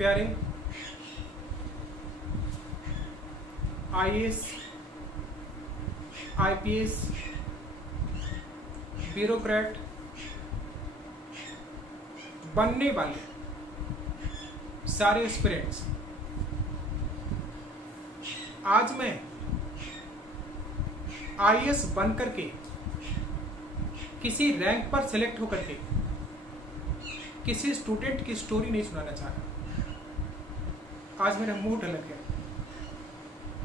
प्यारे IAS, IPS, bureaucrat बनने वाले सारे एस्पिरेंट्स, आज मैं आईएएस बन करके किसी रैंक पर सिलेक्ट होकर के किसी स्टूडेंट की स्टोरी नहीं सुनाना चाह रहा। आज मेरा मूड अलग है,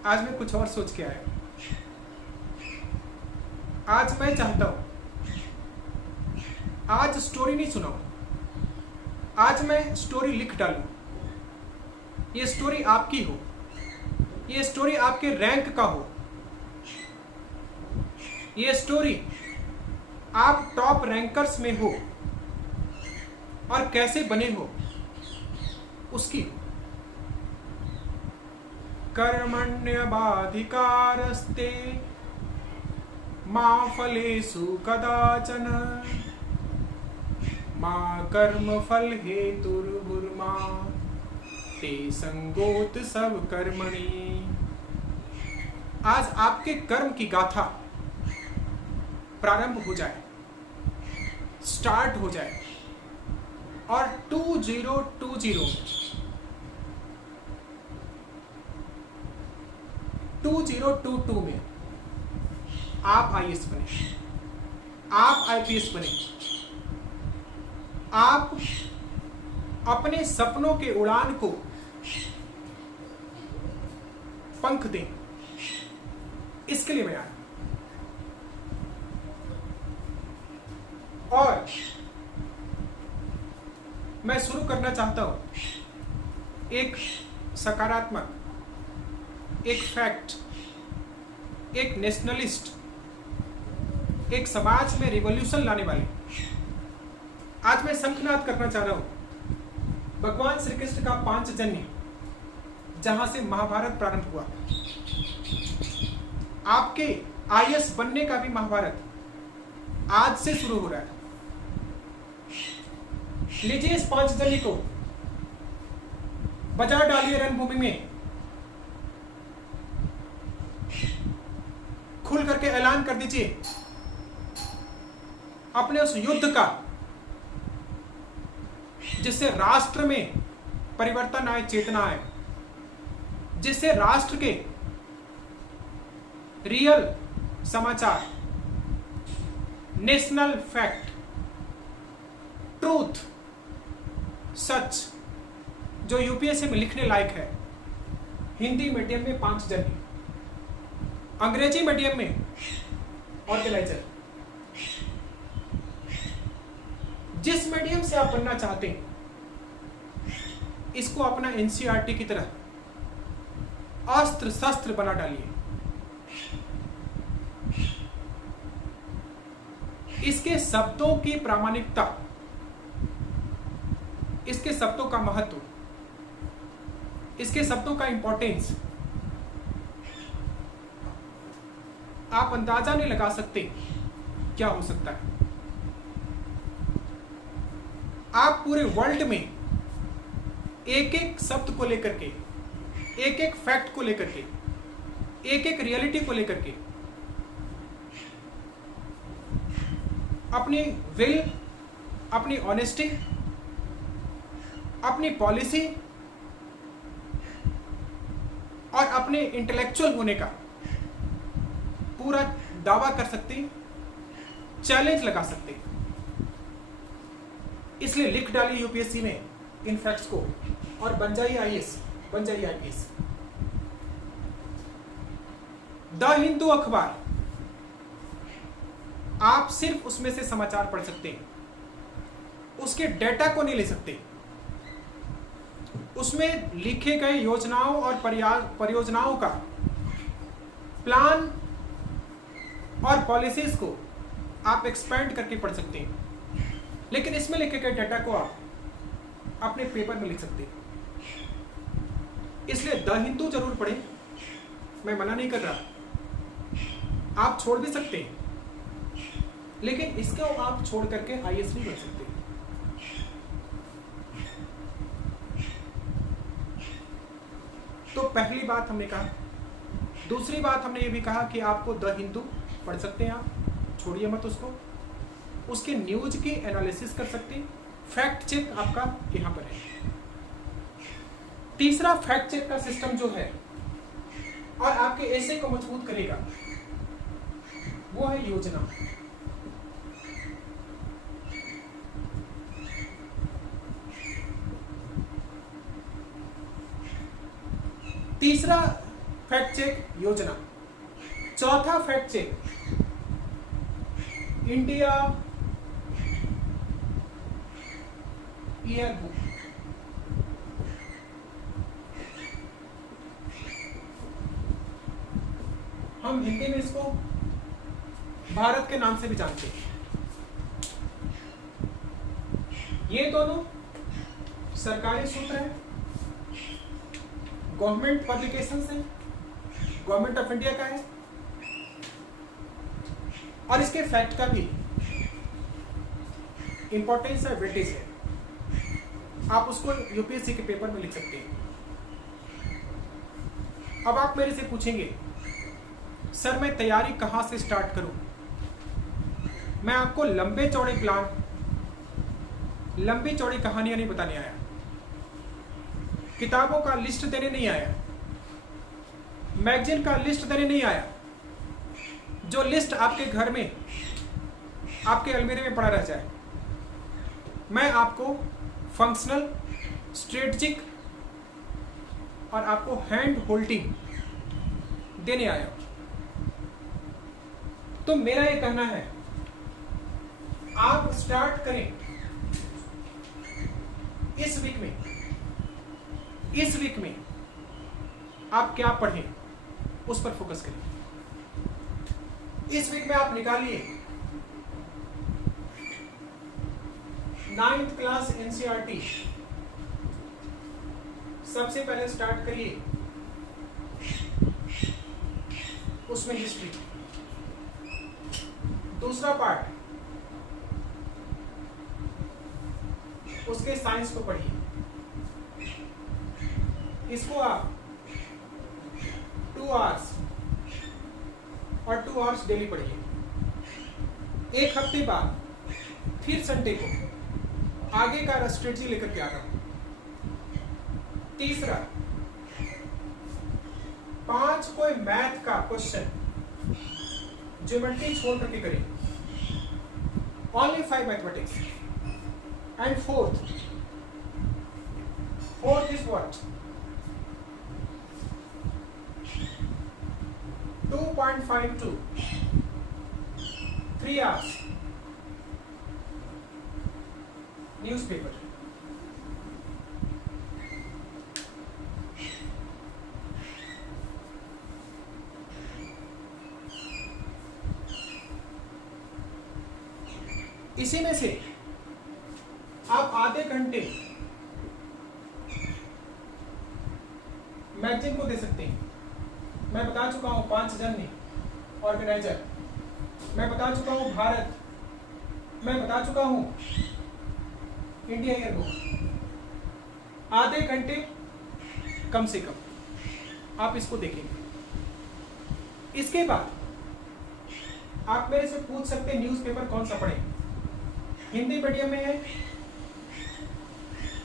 आज मैं कुछ और सोच के आया। आज मैं चाहता हूं आज स्टोरी नहीं सुनाऊं, आज मैं स्टोरी लिख डालूं। ये स्टोरी आपकी हो, ये स्टोरी आपके रैंक का हो, ये स्टोरी आप टॉप रैंकर्स में हो और कैसे बने हो उसकी। कर्मण्यवाधिकारस्ते मा फलेषु कदाचन मा कर्मफल हेतुर्भुर्मा ते संगोत सब कर्मणि। आज आपके कर्म की गाथा प्रारंभ हो जाए, स्टार्ट हो जाए और 2022 में आप आईएएस बने, आप आईपीएस बने, आप अपने सपनों के उड़ान को पंख दें। इसके लिए मैं आया और मैं शुरू करना चाहता हूं एक सकारात्मक, एक फैक्ट, एक नेशनलिस्ट, एक समाज में रिवॉल्यूशन लाने वाले। आज मैं शंखनाद करना चाह रहा हूं भगवान श्री कृष्ण का पांचजन्य, जहां से महाभारत प्रारंभ हुआ। आपके आईएएस बनने का भी महाभारत आज से शुरू हो रहा है। लीजिए इस पांचजन्य को बजा डालिए रणभूमि में, खुल करके ऐलान कर दीजिए अपने उस युद्ध का जिससे राष्ट्र में परिवर्तन आए, चेतना आए, जिससे राष्ट्र के रियल समाचार, नेशनल फैक्ट, ट्रूथ, सच जो यूपीएससी में लिखने लायक है। हिंदी मीडियम में पांचजन्य, अंग्रेजी मीडियम में ऑर्गेनाइजर। जिस मीडियम से आप बनना चाहते हैं इसको अपना एनसीईआरटी की तरह अस्त्र शस्त्र बना डालिए। इसके शब्दों की प्रामाणिकता, इसके शब्दों का महत्व, इसके शब्दों का इंपॉर्टेंस आप अंदाजा नहीं लगा सकते क्या हो सकता है। आप पूरे वर्ल्ड में एक एक शब्द को लेकर के, एक एक फैक्ट को लेकर के, एक एक रियलिटी को लेकर के अपनी विल, अपनी ऑनेस्टी, अपनी पॉलिसी और अपने इंटेलेक्चुअल होने का पूरा दावा कर सकते, चैलेंज लगा सकते। इसलिए लिख डालिए यूपीएससी में इन फैक्ट्स को और बन जाइए आईएएस, बन जाइए आईपीएस। द हिंदू अखबार, आप सिर्फ उसमें से समाचार पढ़ सकते हैं, उसके डेटा को नहीं ले सकते। उसमें लिखे गए योजनाओं और परियोजनाओं का प्लान और पॉलिसीज को आप एक्सपेंड करके पढ़ सकते हैं, लेकिन इसमें लिखे गए डेटा को आप अपने पेपर में लिख सकते हैं। इसलिए द हिंदू जरूर पढ़ें, मैं मना नहीं कर रहा, आप छोड़ भी सकते हैं, लेकिन इसको आप छोड़ करके आईएएस नहीं बन सकते। पहली बात हमने कहा। दूसरी बात हमने ये भी कहा कि आपको द हिंदू पढ़ सकते हैं, आप छोड़िए मत उसको, उसके न्यूज की एनालिसिस कर सकते हैं। फैक्ट चेक आपका यहाँ पर है। तीसरा फैक्ट चेक का सिस्टम जो है और आपके ऐसे को मजबूत करेगा वो है योजना। तीसरा फैक्ट चेक योजना। चौथा fact check India year book. हम हिंदी में इसको भारत के नाम से भी जानते हैं। ये दोनों सरकारी सूत्र है, गवर्नमेंट पब्लिकेशन है, गवर्नमेंट ऑफ इंडिया का है, और इसके फैक्ट का भी इंपॉर्टेंस है, वेटेज है। आप उसको यूपीएससी के पेपर में लिख सकते हैं। अब आप मेरे से पूछेंगे सर मैं तैयारी कहाँ से स्टार्ट करूं? मैं आपको लंबे चौड़े प्लान, लंबी चौड़ी कहानियां नहीं बताने आया, किताबों का लिस्ट देने नहीं आया, मैगजीन का लिस्ट देने नहीं आया, जो लिस्ट आपके घर में, आपके अलमीरे में पड़ा रह जाए। मैं आपको फंक्शनल, स्ट्रेटजिक और आपको हैंड होल्डिंग देने आया। तो मेरा ये कहना है आप स्टार्ट करें इस वीक में। इस वीक में आप क्या पढ़ें उस पर फोकस करें। इस वीक में आप निकालिए 9th क्लास एनसीईआरटी। सबसे पहले स्टार्ट करिए उसमें हिस्ट्री। दूसरा पार्ट उसके साइंस को पढ़िए। इसको आप 2 आवर्स और 2 आवर्स डेली पढ़िए। एक हफ्ते बाद फिर संडे को आगे का स्ट्रेटजी लेकर के आ रहा हूं। तीसरा 5 कोई मैथ का क्वेश्चन ज्योमेट्री छोड़ करके करें, only 5 mathematics. And fourth is what? 2.5 to 3 hours newspaper. इसी में से आप आधे घंटे मैगजीन को दे सकते हैं। मैं बता चुका हूं 5 जन ऑर्गेनाइजर, मैं बता चुका हूं भारत, मैं बता चुका हूं इंडिया ईयर बुक। आधे घंटे कम से कम आप इसको देखेंगे। इसके बाद आप मेरे से पूछ सकते हैं न्यूज़पेपर कौन सा पढ़ें। हिंदी मीडियम में है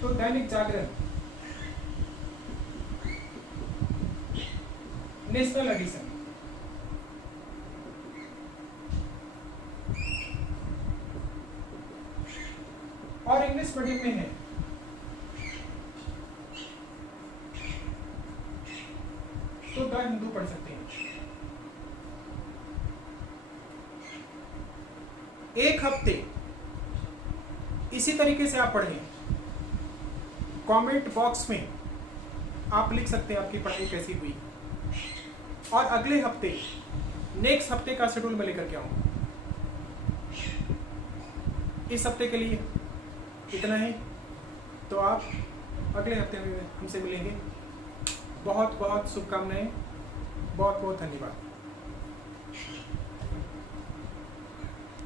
तो दैनिक जागरण, नेशनल एडिशन, और इंग्लिश मीडियम में है तो द हिंदू पढ़ सकते हैं। एक हफ्ते इसी तरीके से आप पढ़ें। कमेंट बॉक्स में आप लिख सकते हैं आपकी पढ़ाई कैसी हुई, और अगले हफ्ते नेक्स्ट हफ्ते का शेड्यूल मैं लेकर के आऊंगा। इस हफ्ते के लिए इतना ही, तो आप अगले हफ्ते में हमसे मिलेंगे। बहुत बहुत शुभकामनाएं, बहुत बहुत धन्यवाद।